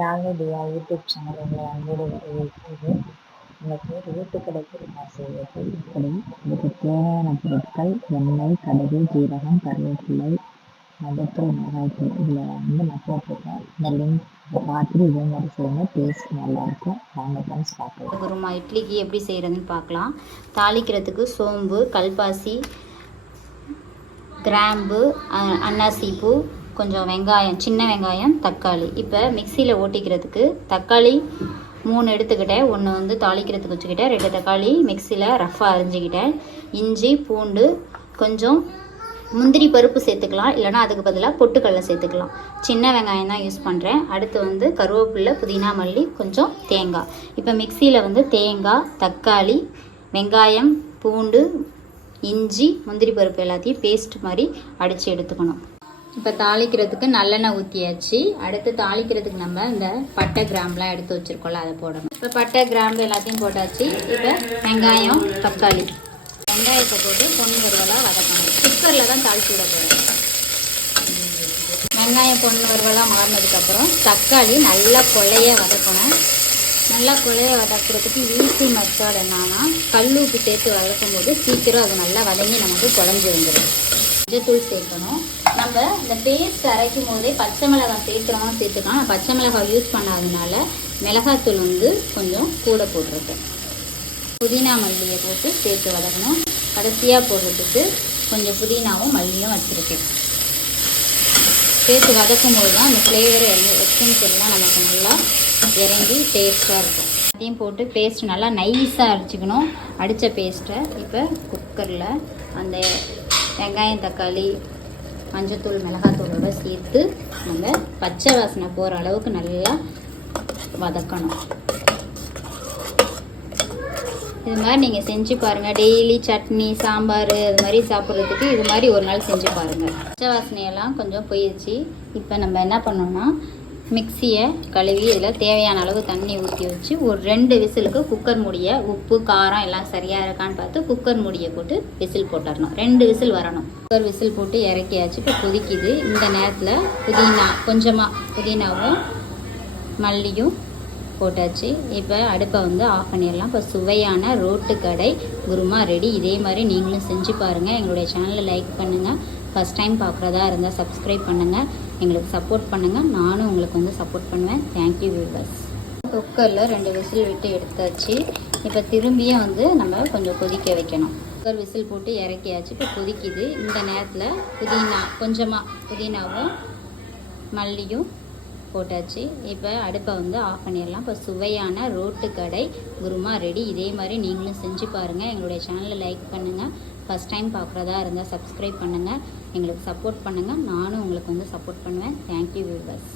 யாழினியா YouTube channel உங்களை அன்போடு வரவேற்கிறது. இன்னைக்கு ரோட்டுக்கடை குருமா செய்வது எப்படி, இதுக்கு தேவையான பொருட்கள் எண்ணெய், கடுகு, ஜீரகம், கருவேப்பிலை, மஞ்சத்தூள், மிளகாய்த்தூள். இதில் நான் போட்டிருக்கேன். இந்த லிங்க் பார்த்துட்டு இதே மாதிரி செய்யுங்க, டேஸ்ட் நல்லாயிருக்கும். வாங்க ஃப்ரெண்ட்ஸ் பார்க்கலாம். குருமா இட்லிக்கு எப்படி செய்கிறதுன்னு பார்க்கலாம். தாளிக்கிறதுக்கு சோம்பு, கல்பாசி, கிராம்பு, அன்னாசிப்பூ, கொஞ்சம் வெங்காயம், சின்ன வெங்காயம், தக்காளி. இப்போ மிக்சியில் ஓட்டிக்கிறதுக்கு தக்காளி 3 எடுத்துக்கிட்டேன். ஒன்று வந்து தாளிக்கிறதுக்கு வச்சுக்கிட்டேன். 2 தக்காளி மிக்சியில் ரஃப்பாக அரிஞ்சிக்கிட்டேன். இஞ்சி, பூண்டு, கொஞ்சம் முந்திரி பருப்பு சேர்த்துக்கலாம், இல்லைனா அதுக்கு பதிலாக பொட்டுக்கடலை சேர்த்துக்கலாம். சின்ன வெங்காயம் தான் யூஸ் பண்ணுறேன். அடுத்து வந்து கருவேப்பிலை, புதினா, மல்லி, கொஞ்சம் தேங்காய். இப்போ மிக்சியில் வந்து தேங்காய், தக்காளி, வெங்காயம், பூண்டு, இஞ்சி, முந்திரி பருப்பு எல்லாத்தையும் பேஸ்ட் மாதிரி அடித்து எடுத்துக்கணும். இப்போ தாளிக்கிறதுக்கு நல்லெண்ணெய் ஊற்றியாச்சு. அடுத்து தாளிக்கிறதுக்கு நம்ம இந்த பட்டை கிராம்பெலாம் எடுத்து வச்சுருக்கோம்ல, அதை போடணும். இப்போ பட்டை கிராம்பு எல்லாத்தையும் போட்டாச்சு. இப்போ வெங்காயம், தக்காளி, வெங்காயத்தை போட்டு பொண்ணு வறுவலாக வதக்கணும். குக்கரில் தான் தாளித்து விட போகிறோம். வெங்காயம் பொண்ணு வறுவலாக மாறினதுக்கப்புறம் தக்காளி நல்லா கொலைய வதக்கணும். நல்லா கொலைய வதக்கிறதுக்கு ஈஸி மெத்தட் என்னன்னா, கல் உப்பு சேர்த்து வதக்கும் போது சீக்கிரம் அது நல்லா வதங்கி நமக்கு குழஞ்சி வந்துடும். மஞ்சத்தூள் சேர்க்கணும். நம்ம இந்த பேஸ்ட் அரைக்கும் போதே பச்சை மிளகாய் சேர்க்குறோம் சேர்த்துக்கலாம். நான் பச்சை மிளகாய் யூஸ் பண்ணாதனால மிளகாத்தூள் வந்து கொஞ்சம் கூட போட்டிருக்கேன். புதினா, மல்லியை போட்டு சேர்த்து வதக்கணும். கடைசியாக போடுறதுக்கு கொஞ்சம் புதினாவும் மல்லியும் வச்சுருக்கேன். சேர்த்து வதக்கும் போது தான் அந்த ஃப்ளேவர் எசன்ஸ் எல்லாம் நமக்கு நல்லா இறங்கி டேஸ்ட்டாக இருக்கும். அதையும் போட்டு பேஸ்ட் நல்லா நைஸாக அரைச்சிக்கணும். அடித்த பேஸ்ட்டை இப்போ குக்கரில் அந்த வெங்காயம், தக்காளி, மஞ்சத்தூள், மிளகாத்தூளோடு சேர்த்து நம்ம பச்சை வாசனை போகிற அளவுக்கு நல்லா வதக்கணும். இது மாதிரி நீங்கள் செஞ்சு பாருங்கள். டெய்லி சட்னி, சாம்பார் அது மாதிரி சாப்பிட்றதுக்கு இது மாதிரி ஒரு நாள் செஞ்சு பாருங்கள். பச்சை வாசனையெல்லாம் கொஞ்சம் போயிடுச்சு. இப்போ நம்ம என்ன பண்ணோம்னா, மிக்சியை கழுவி இதில் தேவையான அளவு தண்ணி ஊற்றி வச்சு ஒரு 2 விசிலுக்கு குக்கர் மூடியை, உப்பு காரம் எல்லாம் சரியாக இருக்கான்னு பார்த்து குக்கர் மூடியை போட்டு விசில் போட்டுடணும். 2 விசில் வரணும். குக்கர் விசில் போட்டு இறக்கியாச்சு. இப்போ கொதிக்குது. இந்த நேரத்தில் புதினா, கொஞ்சமாக புதினாவும் மல்லியும் போட்டாச்சு. இப்போ அடுப்பை வந்து ஆஃப் பண்ணிடலாம். இப்போ சுவையான ரோட்டுக்கடை குருமா ரெடி. இதே மாதிரி நீங்களும் செஞ்சு பாருங்கள். எங்களுடைய சேனலை லைக் பண்ணுங்கள். ஃபஸ்ட் டைம் பார்க்குறதா இருந்தால் சப்ஸ்கிரைப் பண்ணுங்கள். எங்களுக்கு சப்போர்ட் பண்ணுங்கள். நானும் உங்களுக்கு வந்து சப்போர்ட் பண்ணுவேன். Thank you viewers. குக்கரில் 2 விசில் விட்டு எடுத்தாச்சு. இப்போ திரும்பியும் வந்து நம்ம கொஞ்சம் கொதிக்க வைக்கணும். குக்கர் விசில் போட்டு இறக்கியாச்சு. இப்போ கொதிக்குது. இந்த நேரத்தில் புதினா, கொஞ்சமாக புதினாவும் மல்லியும் போட்டாச்சு. இப்போ அடுப்பை வந்து ஆஃப் பண்ணிடலாம். இப்போ சுவையான ரோட்டுக்கடை குருமா ரெடி. இதே மாதிரி நீங்களும் செஞ்சு பாருங்கள். எங்களுடைய சேனலை லைக் பண்ணுங்கள். ஃபஸ்ட் டைம் பார்க்குறதா இருந்தால் சப்ஸ்கிரைப் பண்ணுங்கள். எங்களுக்கு சப்போர்ட் பண்ணுங்கள். நானும் உங்களுக்கு வந்து சப்போர்ட் பண்ணுவேன். Thank you viewers.